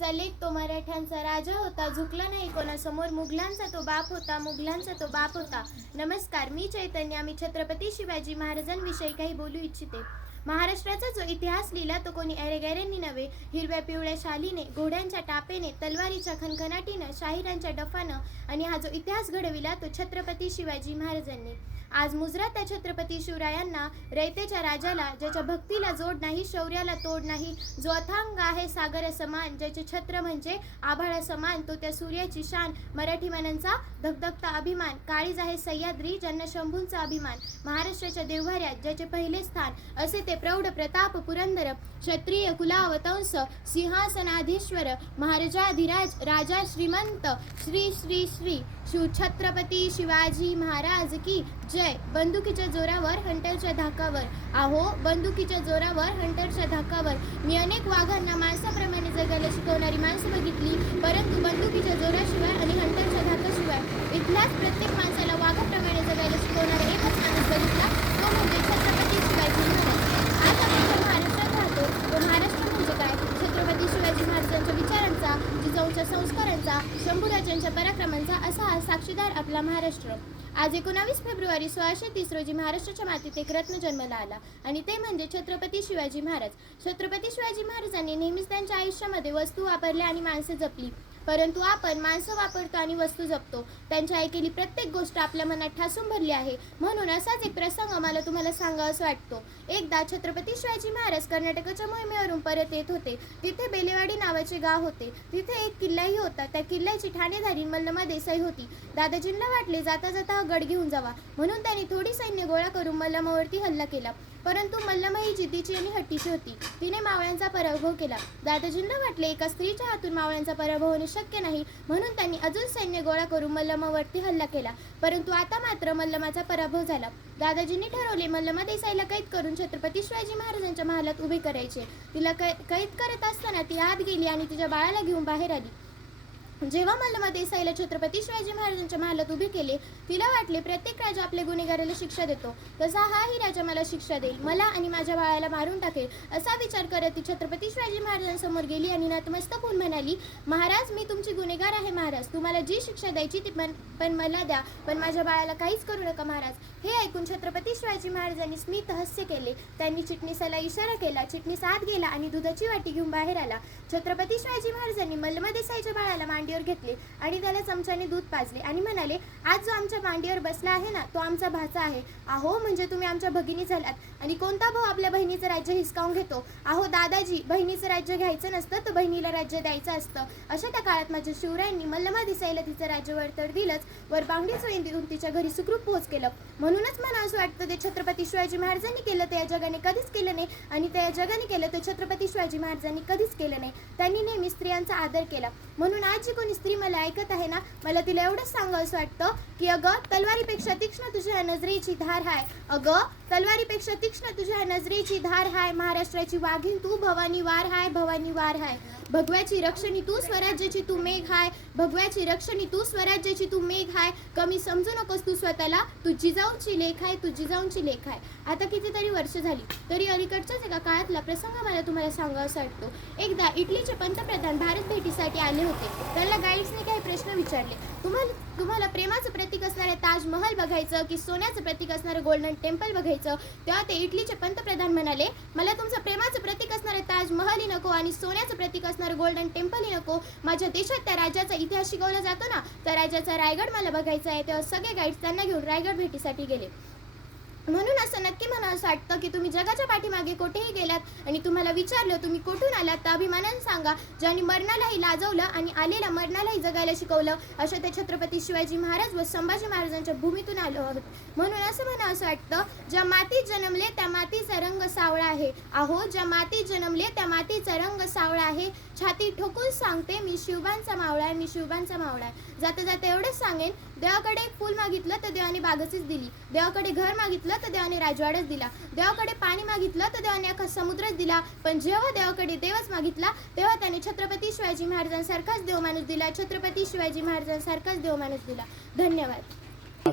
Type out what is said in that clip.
मराठीचा लेख तो मराठ्यांचा राजा होता, झुकला नाही कोणासमोर, मुघलांचा तो बाप होता, मुघलांचा तो बाप होता. नमस्कार, मी चैतन्य. मी छत्रपती शिवाजी महाराजांविषयी काही बोलू इच्छिते. महाराष्ट्राचा जो इतिहास लिहिला तो कोणी एरेगेरेंनी नव्हे, हिरव्या पिवळ्या शालीने, घोड्यांच्या टापेने, तलवारीच्या खणखणाटीनं, शाहिरांच्या डफानं, आणि हा जो इतिहास घडविला तो छत्रपती शिवाजी महाराजांनी. आज मुजरा त्या छत्रपती शिवरायांना, रयतेच्या राजाला, ज्याच्या भक्तीला जोड नाही, शौर्याला तोड नाही, जो अथांग आहे सागर समान, ज्याचे छत्र म्हणजे आभाळा समान, तो त्या सूर्याची शान, मराठी मनांचा धगधगता अभिमान, काळीज आहे सह्याद्री, ज्यांना शंभूंचा अभिमान, महाराष्ट्राच्या देवघरात ज्याचे पहिले स्थान, असे ते प्रौढ प्रताप पुरंदर, क्षत्रिय कुलावतंस, सिंहासनाधीश्वर, महाराजाधिराज, राजा श्रीमंत, श्री श्री श्री छत्रपती शिवाजी महाराज की जय. बंदुकीच्या जोरावर, हंटरच्या धाकावर, आहो बंदुकीच्या जोरावर, हंटरच्या धाकावर. मी अनेक वाघांना माणसाप्रमाणे जगायला शिकवणारी माणसं बघितली, परंतु बंदुकीच्या जोराशिवाय आणि हंटरच्या धाकाशिवाय इथल्याच प्रत्येक माणसाला वाघाप्रमाणे जगायला शिकवणारा एकच माणूस बघितला, तो म्हणजे छत्रपती शिवाजी महाराज. आज आपण ज्या महाराष्ट्रात राहतो तो महाराष्ट्र म्हणजे काय? छत्रपती शिवाजी महाराजांच्या विचारांचा, जिजाऊंच्या संस्कारांचा, शंभूराजांच्या पराक्रमांचा असा हा साक्षीदार आपला महाराष्ट्र. आज 19 फेब्रुवारी 1630 रोजी महाराष्ट्राच्या मातीत एक रत्न जन्माला आला, आणि ते म्हणजे छत्रपती शिवाजी महाराज. छत्रपती शिवाजी महाराजांनी नेहमीच त्यांच्या आयुष्यामध्ये वस्तू वापरल्या आणि माणसे जपली, परंतु आपण माणसं वापरतो आणि वस्तू जपतो. त्यांच्या ऐकलेली प्रत्येक गोष्ट आपल्या मनात ठासून भरली आहे. म्हणून असाच एक प्रसंग मला तुम्हाला सांगावासा वाटतो. एकदा छत्रपती शिवाजी महाराज कर्नाटकाच्या मोहिमेवरून परत येत होते. तिथे बेलेवाडी नावाचे गाव होते. तिथे एक किल्लाही होता. त्या किल्ल्याची ठाणेधारी मल्लमा देसाई होती. दादाजींना वाटले जाता जाता हा गड घेऊन जावा, म्हणून त्यांनी थोडी सैन्य गोळा करून मल्लमावरती हल्ला केला. परंतु मल्लमा ही जिद्दीची आणि हट्टीची होती. तिने मावळ्यांचा पराभव केला. दादाजींना वाटले एका स्त्रीच्या हातून मावळ्यांचा पराभव होणे शक्य नाही, म्हणून त्यांनी अजून सैन्य गोळा करून मल्लमावरती हल्ला केला. परंतु आता मात्र मल्लमाचा पराभव झाला. दादाजींनी ठरवले मल्लमा देसाईला कैद करून छत्रपती शिवाजी महाराजांच्या महालात उभे करायचे. तिला कैद करत असताना ती आत गेली आणि तिच्या बाळाला घेऊन बाहेर आली. जेव्हा मल्लमा देसाईला छत्रपती शिवाजी महाराजांच्या महालात उभे केले, तिला वाटले प्रत्येक राजा आपल्या गुन्हेगाराला शिक्षा देतो, तसा हाही राजा मला शिक्षा देईल, मला आणि माझ्या बाळाला मारून टाकेल. असा विचार करत ती छत्रपती शिवाजी महाराजांसमोर गेली आणि नतमस्तक होऊन म्हणाली, महाराज, मी तुमची गुन्हेगार आहे महाराज. तुम्हाला जी शिक्षा द्यायची ती पण मला द्या, पण माझ्या बाळाला काहीच करू नका महाराज. हे ऐकून छत्रपती शिवाजी महाराजांनी स्मित हास्य केले. त्यांनी चिटणीसाला इशारा केला. चिटणीस आत गेला आणि दुधाची वाटी घेऊन बाहेर आला. छत्रपती शिवाजी महाराजांनी मल्लमा देसाईच्या बाळाला मांडीवर घेतले आणि त्याला चमच्याने दूध पाजले आणि म्हणाले, आज जो आमच्या मांडीवर बसला आहे ना, तो आमचा भाचा आहे. आहो, म्हणजे तुम्ही आमच्या भगिनी झालात. आणि कोणता भाऊ आपल्या बहिणीचं राज्य हिसकावून घेतो? आहो दादाजी, बहिणीचं राज्य घ्यायचं नसतं तर बहिणीला राज्य द्यायचं असतं. अशा त्या काळात माझ्या शिवरायांनी मल्लमा देसाईला तिचं राज्य वरतर दिलंच, वर बांगडी चोळी देऊन तिच्या घरी सुखरूप पोहोच केलं. म्हणूनच मला असं वाटतं ते छत्रपती शिवाजी महाराजांनी केलं ते या जगाने कधीच केलं नाही, आणि त्या जगाने केलं ते छत्रपती शिवाजी महाराजांनी कधीच केलं नाही. त्यांनी नेहमी स्त्रियांचा आदर केला. म्हणून आज जी कोणी स्त्री मला ऐकत आहे ना, मला तिला एवढंच सांगावंसं वाटतं की अगं, तलवारीपेक्षा तीक्ष्ण तुझ्या नजरेची धार हाय. अगं, तलवारीपेक्षा तीक्ष्ण तुझ्या नजरेची धार हाय. महाराष्ट्राची वाघीण तू, भवानी वार हाय, भवानी वार हाय. भगव्याची रक्षणी तू, स्वराज्याची तू मेघ हाय. भगव्याची रक्षणी तू, स्वराज्याची तू मेघ हाय. कमी समजू नकोस तू स्वतःला, तू जिजाऊंची लेख आहे, तू जिजाऊंची लेख आहे. आता कितीतरी वर्ष झाली तरी अलीकडच्याच एका काळातला प्रसंग मला तुम्हाला सांगावासा वाटतो. एकदा इटलीचे पंतप्रधान भारत भेटीसाठी आले होते. त्याला गाईड्सने काही प्रश्न विचारले. तुम्हाला प्रेमाचं प्रतीक असणारे ताजमहल बघायचं की सोन्याचं प्रतीक असणारं गोल्डन टेम्पल बघायचं? तेव्हा ते इटलीचे पंतप्रधान म्हणाले, मला तुमचं प्रेमाचं प्रतीक असणारे ताजमहलही नको आणि सोन्याचं प्रतीक असणारं गोल्डन टेम्पलही नको. माझ्या देशात त्या राज्याचा इतिहास शिकवला जातो ना, त्या राज्याचा रायगड मला बघायचा आहे. तेव्हा सगळे गाईड्स त्यांना घेऊन रायगड भेटीसाठी गेले. म्हणून असं नक्की म्हणावंसं वाटतं की तुम्ही जगाच्या पाठीमागे कुठेही गेलात आणि तुम्हाला विचारलं तुम्ही कुठून आलात, तर अभिमानाने सांगा, ज्यांनी मरणालाही लाजवलं आणि आलेल्या मरणालाही जगायला शिकवलं, अशा त्या छत्रपती शिवाजी महाराज व संभाजी महाराजांच्या भूमीतून आलो आहोत. म्हणून असं म्हणावंसं वाटतं, ज्या मातीत जन्मले त्या मातीचा रंग सावळा आहे. आहो, ज्या मातीत जन्मले त्या मातीचा रंग सावळा आहे. छाती ठोकून सांगते, मी शिवबांचा मावळा आहे, मी शिवबांचा मावळा आहे. जाता जाता एवढंच सांगेन, देवाकडे एक फूल मागितलं तर देवाने बागचीच दिली. देवाकडे घर मागितलं तर देवाने राजवाडाच दिला. देवाकडे पाणी मागितलं तर देवाने अख्खा समुद्रच दिला. पण जेव्हा देवाकडे देवच मागितला, तेव्हा त्याने छत्रपती शिवाजी महाराजांसारखाच देव माणूस दिला. छत्रपती शिवाजी महाराजांसारखाच देव माणूस दिला. धन्यवाद.